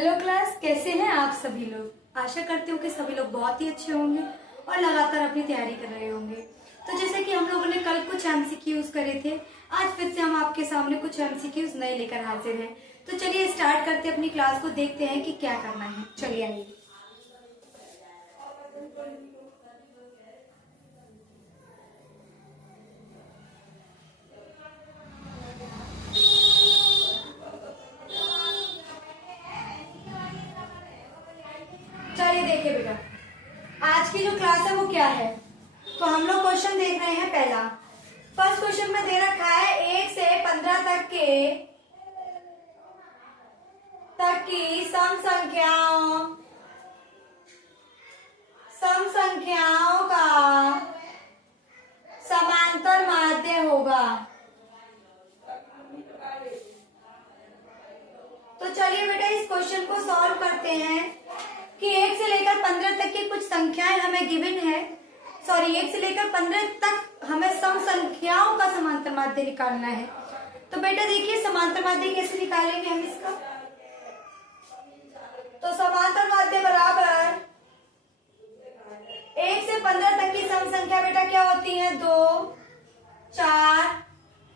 Hello class, कैसे हैं आप सभी लोग। आशा करती हूँ कि सभी लोग बहुत ही अच्छे होंगे और लगातार अपनी तैयारी कर रहे होंगे। तो जैसे कि हम लोगों ने कल कुछ एमसीक्यूज करे थे, आज फिर से हम आपके सामने कुछ एमसीक्यूज नए लेकर हाजिर हैं। तो चलिए स्टार्ट करते हैं अपनी क्लास को, देखते हैं कि क्या करना है। चलिए आइए। चलिए देखिए बेटा, आज की जो क्लास है वो क्या है। तो हम लोग क्वेश्चन देख रहे हैं। पहला फर्स्ट क्वेश्चन में दे रखा है 1 से 15 तक की सम संख्याओं का समांतर माध्य होगा। तो चलिए बेटा इस क्वेश्चन को सॉल्व करते हैं कि 1 से लेकर 15 तक की कुछ संख्याएं हमें गिवन है। 1 से लेकर 15 तक हमें सम संख्याओं का समांतर माध्य निकालना है। तो बेटा देखिए समांतर माध्य कैसे निकालेंगे हम इसका। तो समांतर माध्य बराबर 1 से 15 तक की सम संख्या बेटा क्या होती है, 2, 4,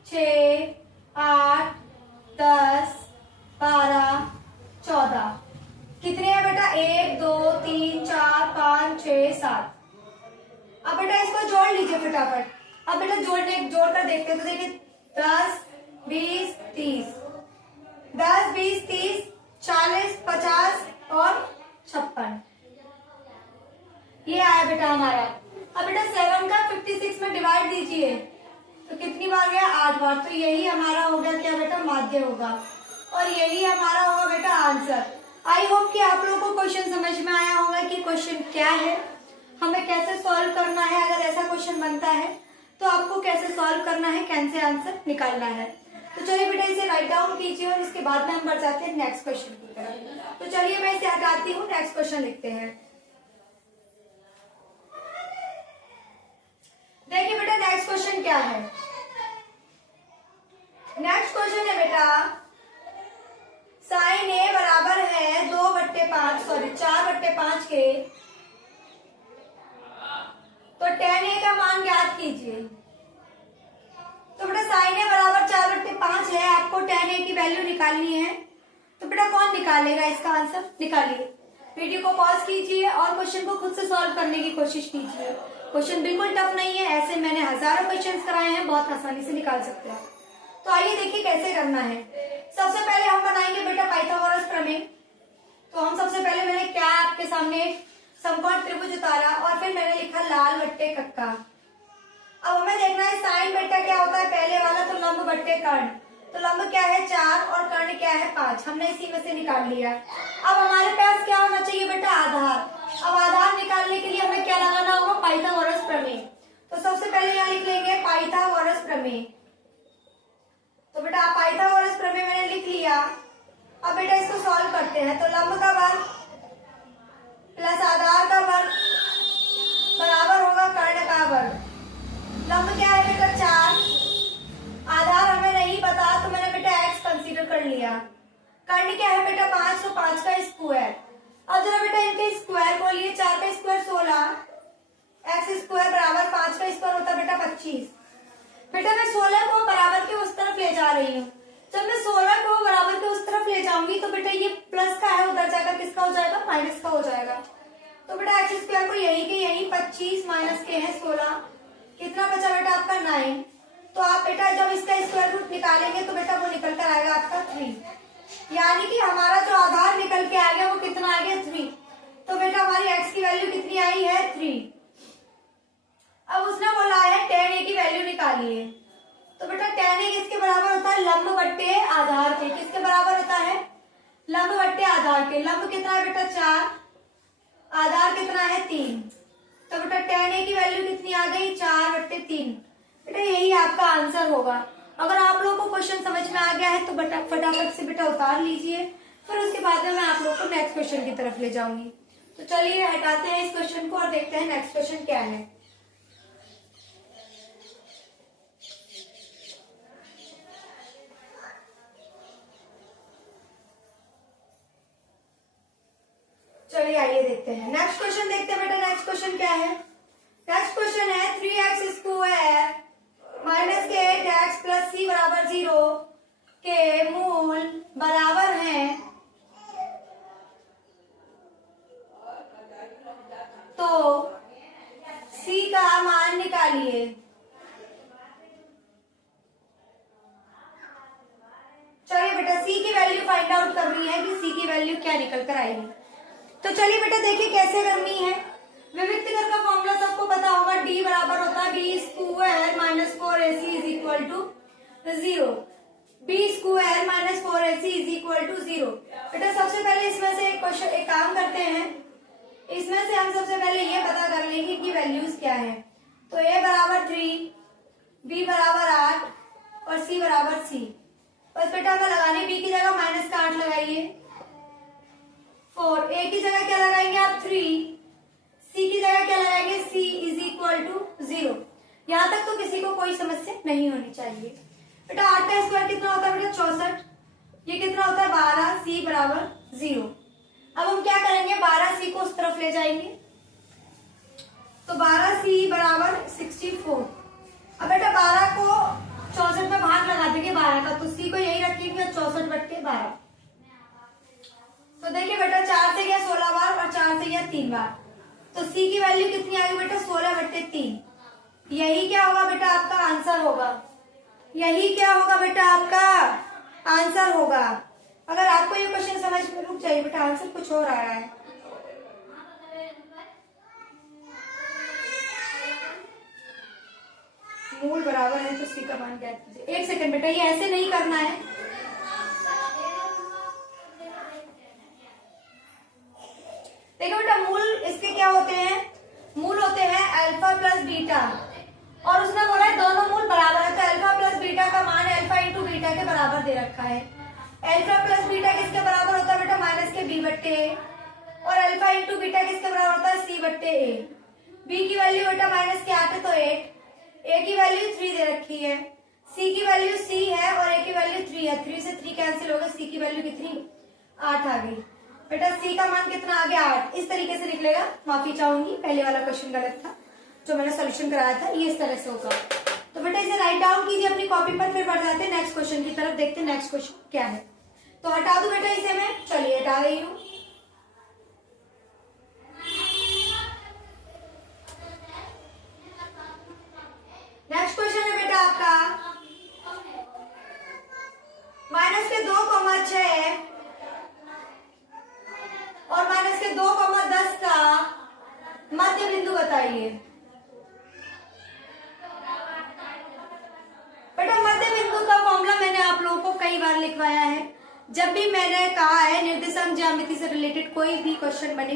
6, 8, 10, 12, 14। कितने हैं बेटा, 1, 2, 3, 4, 5, 6, 7। अब बेटा इसको जोड़ लीजिए फटाफट। अब बेटा जोड़ कर देखते हैं। तो देखिए 10, 20, 30, 10, 20, 30, 40, 50 और 56। ये आया बेटा हमारा। अब बेटा 7 का 56 में डिवाइड दीजिए तो कितनी बार गया, 8 बार। तो यही हमारा हो गया क्या बेटा, माध्य होगा। और यही हमारा होगा बेटा आंसर। आई होप कि आप लोगों को क्वेश्चन समझ में आया होगा कि क्वेश्चन क्या है, हमें कैसे सॉल्व करना है। अगर ऐसा क्वेश्चन बनता है तो आपको कैसे सॉल्व करना है, कैसे आंसर निकालना है। तो चलिए बेटा इसे राइट डाउन कीजिए और इसके बाद में हम बढ़ जाते हैं नेक्स्ट क्वेश्चन की तरफ। तो चलिए मैं इसे हटाती हूँ, नेक्स्ट क्वेश्चन लिखते हैं। देखिए बेटा नेक्स्ट क्वेश्चन क्या है। नेक्स्ट क्वेश्चन है बेटा साइन ए बराबर है 4/5 के। तो tan ए का मान ज्ञात कीजिए। तो बेटा साइन ए बराबर 4/5 है, आपको tan ए की वैल्यू निकालनी है। तो बेटा कौन निकालेगा इसका आंसर, निकालिए। वीडियो को पॉज कीजिए और क्वेश्चन को खुद से सॉल्व करने की कोशिश कीजिए। क्वेश्चन बिल्कुल टफ नहीं है, ऐसे मैंने हजारों क्वेश्चंस कराए हैं, बहुत आसानी से निकाल सकते हैं। तो आइए देखिए कैसे करना है। सबसे पहले हम बनाएंगे बेटा पाइथागोरस प्रमेय। तो हम सबसे पहले मैंने क्या आपके सामने समकोण त्रिभुज उतारा और फिर मैंने लिखा लाल बट्टे कक्का। अब हमें देखना है साइन बेटा क्या होता है, पहले वाला तो लंब बट्टे कर्ण। तो लंब क्या है 4 और कर्ण क्या है 5, हमने इसी में से निकाल लिया। अब हमारे पास क्या होना चाहिए बेटा, आधार। अब आधार निकालने के लिए हमें क्या लगाना होगा, पाइथागोरस प्रमेय। तो सबसे पहले यहाँ लिख लेंगे पाइथागोरस प्रमेय। तो बेटा पाइथागोरस प्रमेय मैंने लिख लिया। अब बेटा इसको सॉल्व करते हैं। तो लंब का वर्ग प्लस आधार का वर्ग बराबर होगा कर्ण का वर्ग। लंब क्या है बेटा 4, आधार हमें नहीं पता तो मैंने बेटा x कंसीडर कर लिया। कर्ण क्या है बेटा 5, तो 5 का स्क्वायर। अब जरा बेटा इनके स्क्वायर को लिए, 4 का स्क्वायर 16, x स्क्वायर बराबर 5 का स्क्वायर होता है बेटा 25। बेटा मैं 16 को बराबर के उस तरफ ले जा रही हूँ। जब मैं 16 को बराबर के उस तरफ ले जाऊंगी तो बेटा ये प्लस का है, उधर जाकर किसका हो जाएगा, माइनस का हो जाएगा। तो बेटा एक्स स्क्वायर को यही के यही 25 माइनस के है 16, कितना बचा बेटा आपका 9। तो आप बेटा जब इसका स्क्वायर रूट निकालेंगे तो बेटा वो निकल कर आएगा आपका 3। यानी कि हमारा जो आधार निकल के आ गया वो कितना आ गया 3। तो बेटा हमारी एक्स की वैल्यू कितनी आई है 3। अब उसने बोला है tan a की वैल्यू निकालिए। तो बेटा tan a किसके बराबर होता है, लंब बट्टे आधार के। किसके बराबर होता है, लंब बट्टे आधार के। लंब कितना है बेटा 4, आधार कितना है 3। तो बेटा tan a की वैल्यू कितनी आ गई, 4/3। बेटा यही आपका आंसर होगा। अगर आप लोगों को क्वेश्चन समझ में आ गया है तो बेटा फटाफट से बेटा उतार लीजिए, फिर उसके बाद में मैं आप लोग को नेक्स्ट क्वेश्चन की तरफ ले जाऊंगी। तो चलिए हटाते हैं इस क्वेश्चन को और देखते हैं नेक्स्ट क्वेश्चन क्या है। देखते हैं। नेक्स्ट क्वेश्चन देखते हैं बेटा। नेक्स्ट क्वेश्चन क्या है? नेक्स्ट क्वेश्चन है 3x² माइनस के 8x प्लस c बराबर 0 के मूल बराबर हैं, तो c का मान निकालिए। चलिए बेटा c की वैल्यू फाइंड आउट करनी है कि c की वैल्यू क्या निकल कर आएगी। तो चलिए बेटा देखिए कैसे करनी है। विविक्त कर का फॉर्मूला सबको पता होगा, d बराबर होता है b² minus 4ac is equal to 0। b² minus 4ac is equal to 0। बेटा सबसे पहले इसमें से एक काम करते हैं, इसमें से हम सबसे पहले ये पता कर लेंगे कि वैल्यूज क्या है। तो a बराबर 3, b बराबर 8 और c बराबर c। बस बेटा हमें लगाने b की जगह माइनस का 8 लगाइए, 4 a की जगह क्या लगाएंगे आप 3, c की जगह क्या लगाएंगे c इज इक्वल टू 0। यहाँ तक तो किसी को कोई समस्या नहीं होनी चाहिए। बेटा 8 का स्क्वायर कितना होता है बेटा 64, ये कितना होता है 12, c बराबर 0। अब हम क्या करेंगे 12c को उस तरफ ले जाएंगे, तो 12c बराबर 64। अब बेटा 12 को 64 में भाग लगा देंगे 12 का, तो c को यही रखेंगे 64/12। तो देखिए बेटा 4 से गया 16 बार और 4 से गया 3 बार, तो c की वैल्यू कितनी आ गई बेटा 16/3। यही क्या होगा बेटा आपका आंसर होगा, यही क्या होगा बेटा आपका आंसर होगा। अगर आपको ये क्वेश्चन समझ में रुक जाइए बेटा, आंसर कुछ और आ रहा है। मूल बराबर है तो c का मान क्या कीजिए। एक सेकंड बेटा, ये ऐसे नहीं करना है। देखो बेटा मूल इसके क्या होते हैं, मूल होते हैं अल्फा प्लस बीटा, और उसने बोला है दोनों मूल बराबर है, तो अल्फा प्लस बीटा का मान अल्फा इंटू बीटा के बराबर दे रखा है। अल्फा प्लस बीटा किसके बराबर होता है बेटा माइनस के b/a, और अल्फा इंटू बीटा किसके बराबर होता है c/a। b की वैल्यू बेटा माइनस के 8 है तो 8, a की वैल्यू 3 दे रखी है, c की वैल्यू c है और a की वैल्यू 3 है। 3 से 3 कैंसिल होगा, c की वैल्यू कितनी 8 आ गई। बेटा c का मान कितना आ गया 8, इस तरीके से निकलेगा। माफी चाहूंगी पहले वाला क्वेश्चन गलत था जो मैंने सोल्यूशन कराया था, ये इस तरह से होगा। तो बेटा इसे राइट डाउन कीजिए अपनी कॉपी पर, फिर बढ़ जाते हैं नेक्स्ट क्वेश्चन की तरफ। देखते हैं नेक्स्ट क्वेश्चन क्या है। तो हटा दो बेटा इसे मैं, चलिए हटा रही हूँ। नेक्स्ट क्वेश्चन है बेटा आपका माइनस के 2,6 और माइनस के 2,10 का मध्य बिंदु बताइए। बेटा मध्य बिंदु का फॉर्मूला मैंने आप लोगों को कई बार लिखवाया है। जब भी मैंने कहा है निर्देशांक ज्यामिति से रिलेटेड कोई भी क्वेश्चन बने,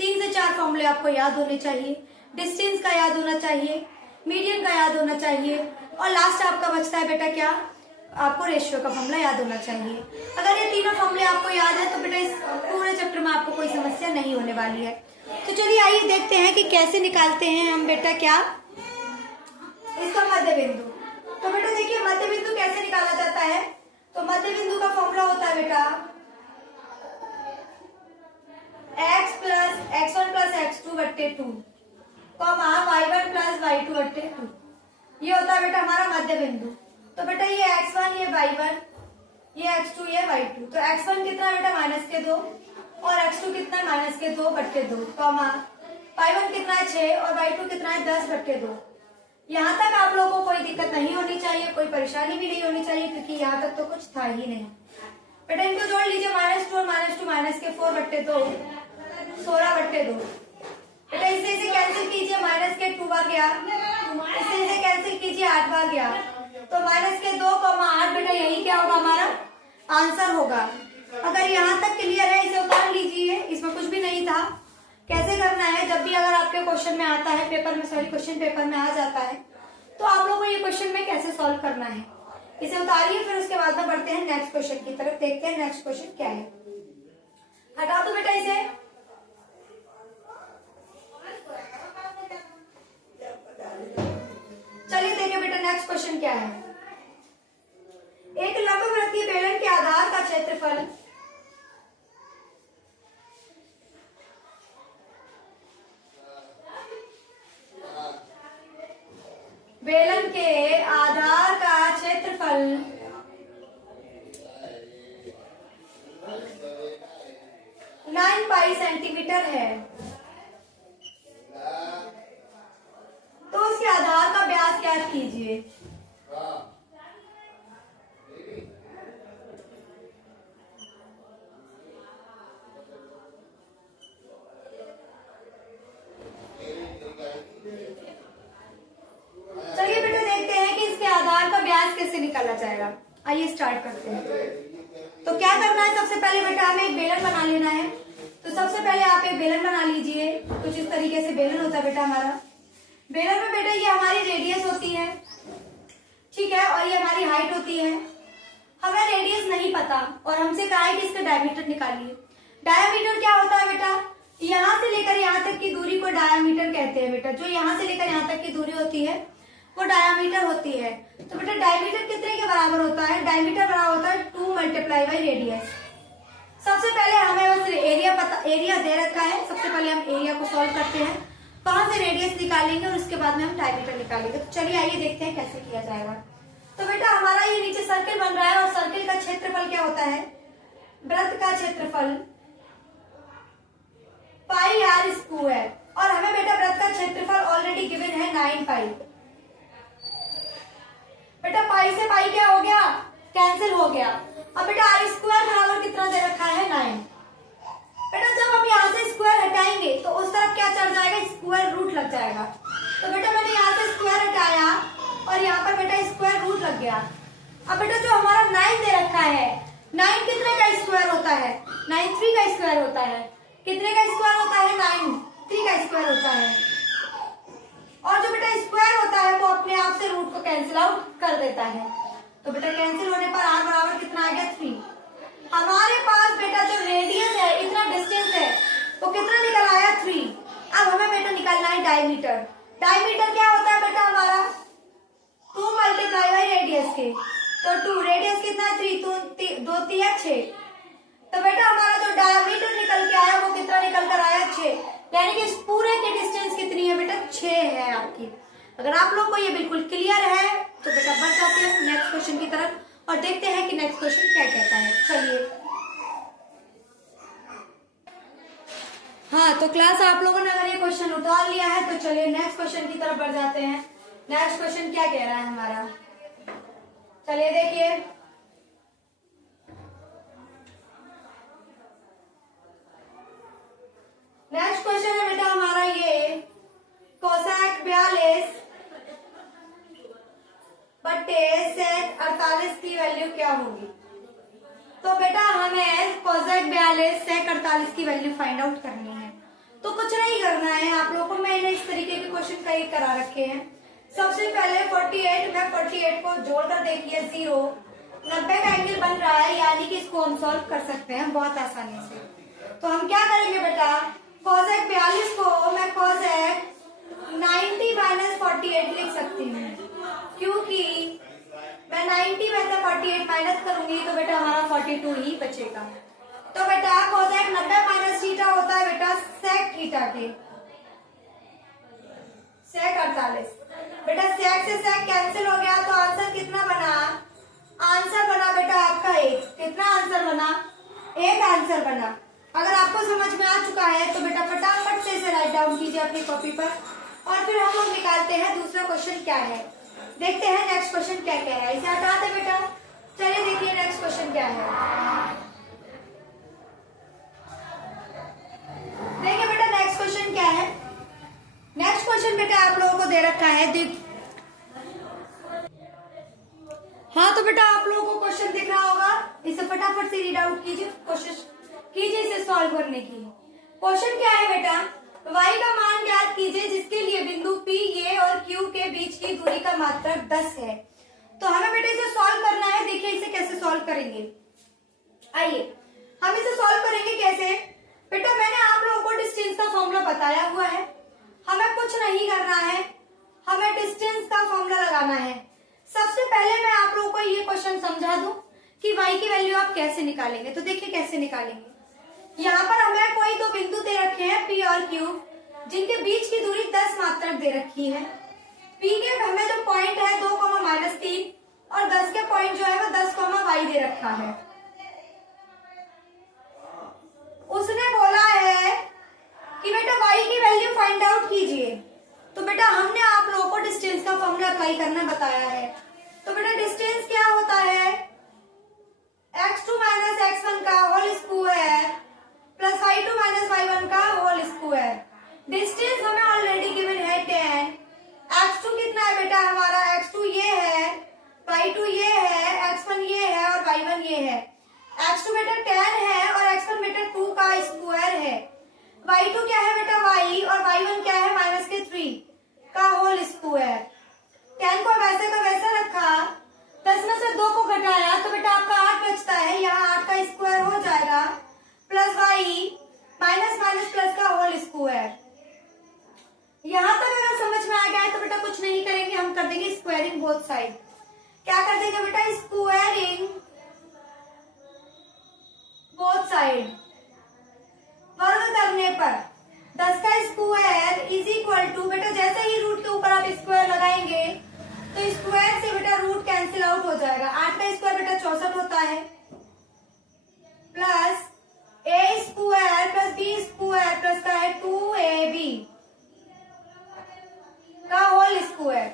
3 से 4 फॉर्मूले आपको याद होने चाहिए। डिस्टेंस का याद होना चाहिए, मीडियन का याद होना चाहिए, और लास्ट आपका बचता है बेटा क्या, आपको रेशियो का फॉर्मूला याद होना चाहिए। अगर ये तीनों फॉर्मूले आपको याद है तो बेटा इस पूरे चैप्टर में आपको कोई समस्या नहीं होने वाली है। तो चलिए आइए देखते हैं कि कैसे निकालते हैं हम बेटा क्या इसका मध्य बिंदु। तो बेटा देखिए मध्य बिंदु कैसे निकाला जाता है। तो मध्य बिंदु का फॉर्मूला होता है बेटा x+x1 + x2/2 y1 + y2/2। ये होता है बेटा हमारा मध्य बिंदु। तो बेटा ये x1 ये y1 ये x2 ये y2। तो x1 कितना बेटा -2 और x2 कितना -2/2 y1 कितना है 6 और y2 कितना है 10/2। यहाँ तक आप लोगों को कोई दिक्कत नहीं होनी चाहिए, कोई परेशानी भी नहीं होनी चाहिए, क्योंकि यहाँ तक तो कुछ था ही नहीं। बेटा इनको जोड़ लीजिए, -2 और -2 -4/2 16/2। बेटा इसे कैंसिल कीजिए, -2 बार गया, इसे कैंसिल कीजिए 8 बार गया, तो -2,8 बेटा यही क्या होगा हमारा आंसर होगा। अगर यहाँ तक क्लियर है इसे उतार लीजिए, इसमें कुछ भी नहीं था। कैसे करना है, जब भी अगर आपके क्वेश्चन में आता है पेपर में, सॉरी क्वेश्चन पेपर में आ जाता है, तो आप लोगों को ये क्वेश्चन में कैसे सॉल्व करना है इसे उतारिए, फिर उसके बाद में बढ़ते हैं नेक्स्ट क्वेश्चन की तरफ। देखते हैं नेक्स्ट क्वेश्चन क्या है। हटा दो बेटा इसे। चलिए देखिए बेटा नेक्स्ट क्वेश्चन क्या है। एक लंबवृत्तीय बेलन के आधार का क्षेत्रफल 9 पाई सेंटीमीटर है, तो उसके आधार का व्यास ज्ञात कीजिए। चलिए बेटा देखते हैं कि इसके आधार का व्यास कैसे निकाला जाएगा। आइए स्टार्ट करते हैं। तो क्या करना है, सबसे पहले बेटा हमें एक बेलन बना लेना है। तो सबसे पहले आप एक बेलन बना लीजिए। कुछ इस तरीके से बेलन होता है बेटा हमारा। बेलन में बेटा ये हमारी रेडियस होती है, ठीक है, और ये हमारी हाइट होती है। हमें रेडियस नहीं पता और हमसे कहा है कि इसका डायमीटर निकालिए। डायमीटर क्या होता है बेटा, यहाँ से लेकर यहाँ तक की दूरी को डायमीटर कहते हैं बेटा। जो यहाँ से लेकर यहाँ तक की दूरी होती है वो डायमीटर होती है। तो बेटा डायमीटर कितने के बराबर होता है, डायमीटर बराबर होता है 2 मल्टीप्लाई बाई रेडियस। सबसे पहले हमें बस एरिया दे रखा है, सबसे पहले हम एरिया को सॉल्व करते हैं, वहां से रेडियस निकालेंगे और उसके बाद में हम डायमीटर निकालेंगे। तो चलिए आइए देखते हैं कैसे किया जाएगा। तो बेटा हमारा ये नीचे सर्किल बन रहा है और सर्किल का क्षेत्रफल क्या होता है, वृत्त का क्षेत्रफल पाई आर स्क्वायर, और हमें बेटा वृत्त का क्षेत्रफल ऑलरेडी गिवन है 9 पाई। बेटा पाई से पाई क्या हो गया, कैंसिल हो गया। अब बेटा आर स्क्वायर बराबर कितना दे रखा है 9। बेटा जब हम यहाँ से स्क्वायर हटाएंगे तो उस तरफ क्या चढ़ जाएगा, स्क्वायर रूट लग जाएगा। तो बेटा मैंने यहाँ से स्क्वायर हटाया और यहाँ पर बेटा स्क्वायर रूट लग गया। अब बेटा जो हमारा 9 दे रखा है, 9 कितने का स्क्वायर होता है, 9 3 का स्क्वायर होता है। कितने का स्क्वायर होता है, 9 3 का स्क्वायर होता है। और जो बेटा स्क्वायर होता है वो अपने आप से रूट को कैंसिल आउट कर देता है। तो बेटा कैंसिल होने पर आर बराबर कितना आ गया, 3। हमारे पास बेटा जो रेडियस है, इतना डिस्टेंस है, वो कितना निकल आया, 3। अब हमें बेटा निकालना है डायमीटर। डायमीटर क्या होता है बेटा हमारा, 2 मल्टीप्लाई बाई रेडियस के। तो 2, रेडियस कितना है 3, 2 3 6। तो बेटा हमारा जो डायमीटर निकल के आया वो कितना निकल कर आया, 6। यानी कि इस पूरे की डिस्टेंस कितनी है बेटा, 6 है आपकी। अगर आप लोग को ये बिल्कुल क्लियर है तो बेटा बढ़ जाते हैं नेक्स्ट क्वेश्चन की तरफ और देखते हैं कि नेक्स्ट क्वेश्चन क्या कहता है। चलिए हाँ, तो क्लास आप लोगों ने अगर ये क्वेश्चन उतार लिया है तो चलिए नेक्स्ट क्वेश्चन की तरफ बढ़ जाते हैं। नेक्स्ट क्वेश्चन क्या कह रहा है हमारा, चलिए देखिए। नेक्स्ट क्वेश्चन है बेटा हमारा ये, कोसेक 42 बट्टे सेक 48 की वैल्यू क्या होगी। तो बेटा हमें कोसेक 42 सेक 48 की वैल्यू फाइंड आउट करनी है। तो कुछ नहीं करना है, आप लोगों को मैंने इस तरीके के क्वेश्चन कई करा रखे हैं। सबसे पहले 48 में 48 को जोड़कर देखिए 0, 90 का एंगल बन रहा है, यानी कि इसको हम सॉल्व कर सकते हैं बहुत आसानी से। तो हम क्या करेंगे बेटा, कोसेक 42 को मैं कोसेक 90 माइनस 48 लिख सकती हूँ, क्योंकि मैं 90 में से 48 माइनस करूंगी तो बेटा हमारा 42 ही बचेगा। तो बेटा कोसेक 90 माइनस थीटा होता है बेटा सेक थीटा के, सेक 48। बेटा सेक से सेक कैंसिल हो गया तो आंसर कितना बना, आंसर बना बेटा आपका 1। कितना आंसर बना, 1 आंसर बना। अगर आपको समझ में आ चुका है तो बेटा फटाफट से इसे राइट डाउन कीजिए अपनी कॉपी पर और फिर हम लोग निकालते हैं दूसरा क्वेश्चन क्या है। देखते हैं नेक्स्ट क्वेश्चन क्या कह रहा है, इसे हटा दे बेटा। चलिए देखिए नेक्स्ट क्वेश्चन क्या है। देखिए बेटा नेक्स्ट क्वेश्चन क्या है। नेक्स्ट क्वेश्चन बेटा आप लोगों को दे रखा है, हाँ तो बेटा आप लोगों को क्वेश्चन दिख रहा होगा, इसे फटाफट से रीड आउट कीजिए, कोशिश कीजिए इसे सॉल्व करने की। क्वेश्चन क्या है बेटा, y का मान ज्ञात कीजिए जिसके लिए बिंदु P, A और Q के बीच की दूरी का मात्रक 10 है। तो हमें बेटा इसे सॉल्व करना है। देखिए इसे कैसे सॉल्व करेंगे, आइए हम इसे सॉल्व करेंगे कैसे। बेटा मैंने आप लोगों को डिस्टेंस का फॉर्मूला बताया हुआ है, हमें कुछ नहीं करना है, हमें डिस्टेंस का फॉर्मूला लगाना है। सबसे पहले मैं आप लोगों को ये क्वेश्चन समझा दूं कि y की वैल्यू आप कैसे निकालेंगे। तो देखिए कैसे निकालेंगे, यहाँ पर हमें कोई दो बिंदु दे रखे हैं P और Q, जिनके बीच की दूरी 10 मात्रक दे रखी है। P के हमें जो पॉइंट है 2,-3 और 10 के पॉइंट जो है वो 10, y दे रखा है। उसने बोला अप्लाई करना बताया है। तो बेटा डिस्टेंस क्या होता है, x2 माइनस x1 का whole square plus y2 minus y1 का होल स्क्वायर। डिस्टेंस हमें ऑलरेडी गिवन है 10। x2 कितना है बेटा हमारा, x2 ये है, y2 ये है, x1 ये है और y1 ये है। x2 बेटा 10 है और x1 बेटा 2 का स्क्वायर है। y2 क्या है बेटा y और y1 क्या है माइनस के 3 का होल स्क्वायर। 10 को वैसे का वैसा रखा, 10 में से 2 को घटाया तो बेटा आपका 8 बचता है, यहाँ 8 का स्क्वायर हो जाएगा plus y minus minus plus का होल स्क्वायर। यहां तक अगर समझ में आ गया है तो बेटा कुछ नहीं करेंगे, हम कर देंगे स्क्वायरिंग बोथ साइड। क्या कर देंगे बेटा, स्क्वायरिंग बोथ साइड। वर्ग करने पर 10 का स्क्वायर इज इक्वल टू, बेटा जैसे ही रूट के ऊपर आप स्क्वायर लगाएंगे तो स्क्वायर से बेटा रूट कैंसिल आउट हो जाएगा। 8 का स्क्वायर बेटा 64 होता है plus A square plus B square plus का है 2ab का होल स्क्वायर।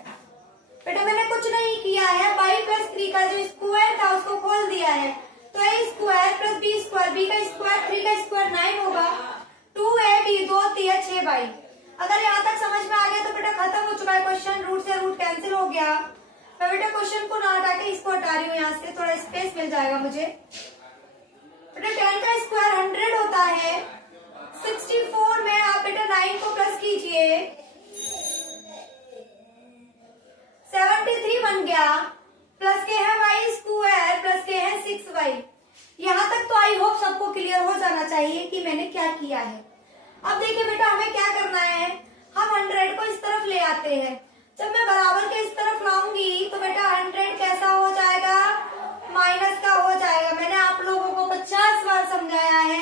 बेटा मैंने कुछ नहीं किया है, y प्लस 3 का जो स्क्वायर था उसको खोल दिया है, तो a square plus b square, b का स्क्वायर 3 का स्क्वायर 9 होगा, 2ab 2 3 6 बाई। अगर यहाँ तक समझ में आ गया तो बेटा खत्म हो चुका है क्वेश्चन, रूट से रूट कैंसिल हो गया। मैं बेटा क्वेश्चन को ना हटा के इसको हटा रही हूँ, यहाँ से थोड़ा स्पेस मिल जाएगा मुझे। बेटा 10 का स्क्वायर 100 होता है, 64 में आप बेटा 9 को प्लस कीजिए, 73 बन गया, प्लस के है y स्क्वायर प्लस के है 6y। यहाँ तक तो आई होप सबको क्लियर हो जाना चाहिए कि मैंने क्या किया है। अब देखिए बेटा हमें क्या करना है, हम 100 को इस तरफ ले आते हैं। जब मैं बराबर के इस तरफ लाऊंगी तो बेटा 100 कैसा हो जाएगा, माइनस का हो जाएगा। मैंने आप लोगों को 50 बार समझाया है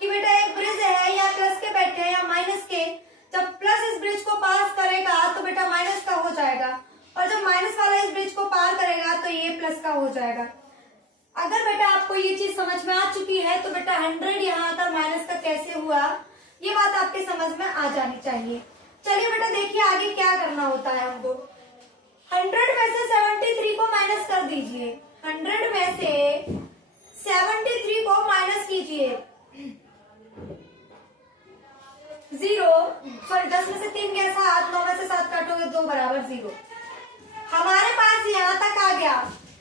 कि बेटा एक ब्रिज है, या प्लस के बैठे हैं या माइनस के, जब प्लस इस ब्रिज को पास करेगा तो बेटा माइनस का हो जाएगा, और जब माइनस वाला इस ब्रिज को पार करेगा तो ये प्लस का हो जाएगा। अगर बेटा आपको ये चीज समझ में आ चुकी है तो बेटा 100 यहाँ का माइनस का कैसे हुआ, ये बात आपके समझ में आ जानी चाहिए। चलिए बेटा देखिए आगे क्या करना होता है हमको। 100 में से 73 को माइनस कर दीजिए, 100 में से 73 को माइनस कीजिए, 10 में से 3 गया 7, 9 में से 7 काटोगे 2 बराबर 0। हमारे पास यहाँ तक आ गया।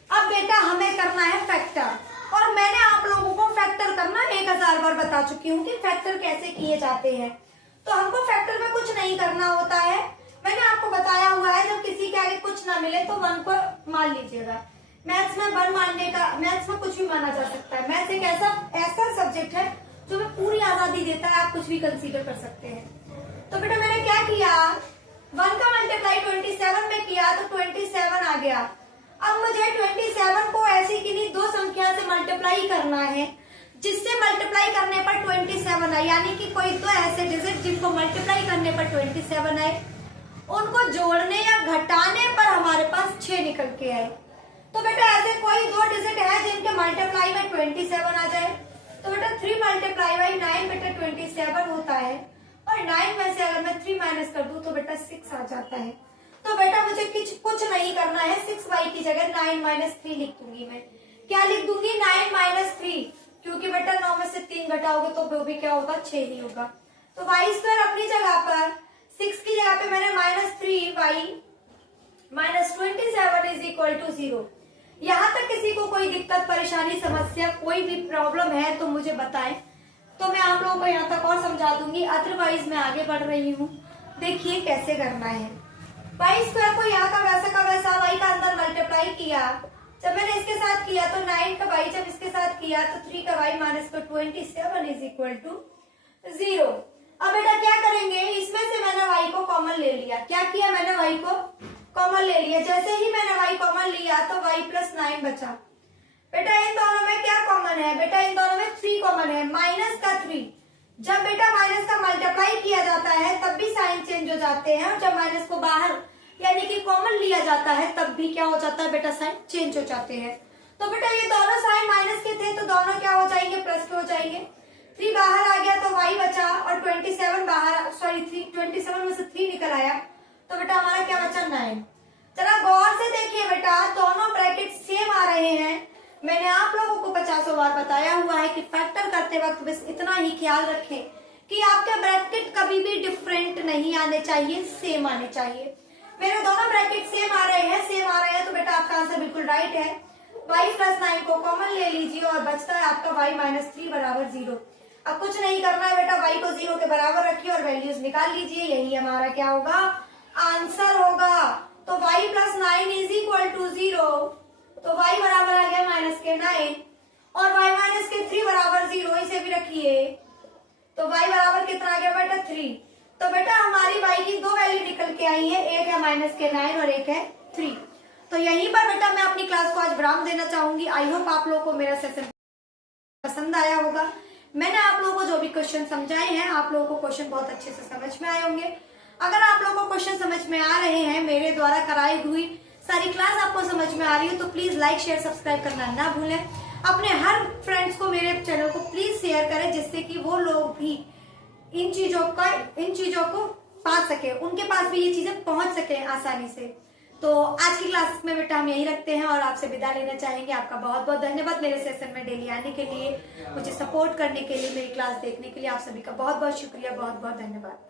अब बेटा हमें करना है फैक्टर, और मैंने आप लोगों को फैक्टर करना 1000 बार बता चुकी हूँ कि फैक्टर कैसे किए जाते हैं। तो हमको फैक्टर में कुछ नहीं करना होता है, मैंने आपको बताया हुआ है जब किसी के आगे कुछ ना मिले तो 1 को मान लीजिएगा। मैथ्स में 1 मानने का, मैथ्स में कुछ भी माना जा सकता है। मैथ्स एक ऐसा सब्जेक्ट है जो हमें पूरी आजादी देता है, आप कुछ भी कंसीडर कर सकते हैं। तो बेटा मैंने क्या किया, 1 का मल्टीप्लाई 27 में किया तो 27 आ गया। अब मुझे 27 को ऐसी किन्हीं 2 संख्या से मल्टीप्लाई करना है जिससे मल्टीप्लाई करने पर 27 आए, यानी कि कोई 2 ऐसे डिजिट जिनको मल्टीप्लाई करने पर 27 आए, उनको जोड़ने या घटाने पर हमारे पास 6 निकल के आए। तो बेटा ऐसे कोई 2 डिजिट है जिनके मल्टीप्लाई में 27 आ जाए, तो बेटा 3 मल्टीप्लाई बाई 9 बेटा 27 होता है, और 9 में से अगर मैं 3 माइनस कर दूं तो बेटा 6 आ जाता है। तो बेटा मुझे कुछ नहीं करना है, 6y की जगह 9 माइनस 3 लिख दूंगी। मैं क्या लिख दूंगी, 9 माइनस 3, क्योंकि बेटा 9 में से 3 घटाओगे तो वो भी क्या होगा, 6 ही होगा। तो y स्क्वायर अपनी जगह पर, 6 की जगह पे मैंने minus 3y minus 27 is equal to 0। यहाँ तक किसी को कोई दिक्कत परेशानी समस्या कोई भी प्रॉब्लम है तो मुझे बताएं, तो मैं आप लोगों को यहाँ तक और समझा दूंगी, अदरवाइज मैं आगे बढ़ रही हूँ। देखिए कैसे करना है। वाई स्क्वायर को यहाँ का वैसा वाई का अंदर मल्टीप्लाई किया, जब मैंने इसके साथ किया तो 9 का वाई जब इसके साथ किया तो 3 का वाई माइनस का 27 इज इक्वल टू 0। अब बेटा क्या करेंगे, इसमें से मैंने वाई को कॉमन ले लिया। क्या किया, मैंने वाई को कॉमन ले लिया। जैसे ही मैंने वाई कॉमन लिया तो वाई प्लस 9 बचा। बेटा इन दोनों में क्या कॉमन है, बेटा इन दोनों में 3 कॉमन है, माइनस का 3। जब बेटा माइनस का मल्टीप्लाई किया जाता है तब भी साइन चेंज हो जाते हैं, और जब माइनस को बाहर यानी कि कॉमन लिया जाता है तब भी क्या हो जाता है बेटा, साइन चेंज हो जाते हैं। तो बेटा ये दोनों साइन माइनस के थे तो दोनों क्या हो जाएंगे, प्लस के हो जाएंगे। 3 बाहर आ गया तो y बचा, और 27 बाहर 27 में से 3 निकल आया तो बेटा हमारा क्या बचा, 9। जरा गौर से देखिए बेटा, दोनों ब्रैकेट सेम आ रहे हैं। मैंने आप लोगों को 50 बार बताया हुआ है कि फैक्टर करते वक्त बस इतना ही ख्याल रखें कि आपके ब्रैकेट कभी भी डिफरेंट नहीं आने चाहिए, सेम आने चाहिए। मेरे दोनों ब्रैकेट सेम आ रहे हैं तो बेटा आपका आंसर बिल्कुल राइट है। y + 9 को कॉमन ले लीजिए और बचता है आपका y - 3 = 0। अब कुछ नहीं करना है बेटा, y को 0 के बराबर रखिए और वैल्यूज निकाल लीजिए। यही हमारा क्या होगा, आंसर होगा। तो y + 9 = 0, तो y बराबर आ गया -9 और y - 3 = 0, इसे भी रखिए। तो y बराबर कितना आ गया बेटा, 3। तो बेटा हमारी y की दो वैल्यू निकल के आई है, एक है -9 और एक है 3। तो यहीं पर बेटा मैं अपनी क्लास को आज विराम देना चाहूंगी। आई होप आप लोगों को मेरा सेशन पसंद आया होगा। मैंने आप लोगों को जो भी क्वेश्चन समझाए हैं, आप लोगों को क्वेश्चन बहुत अच्छे से समझ में आए होंगे। अगर आप लोगों को क्वेश्चन समझ में आ रहे हैं, मेरे द्वारा कराई हुई सारी क्लास आपको समझ में आ रही है, तो प्लीज लाइक शेयर सब्सक्राइब करना ना भूलें। अपने हर फ्रेंड्स को मेरे चैनल को प्लीज शेयर करें, जिससे कि वो लोग भी इन चीजों को पा सके, उनके पास भी ये चीजें पहुंच सके आसानी से। तो आज की क्लास में बेटा हम यही रखते हैं और आपसे विदा लेना चाहेंगे। आपका बहुत बहुत धन्यवाद मेरे सेशन में डेली आने के लिए, मुझे सपोर्ट करने के लिए, मेरी क्लास देखने के लिए। आप सभी का बहुत बहुत शुक्रिया, बहुत बहुत धन्यवाद।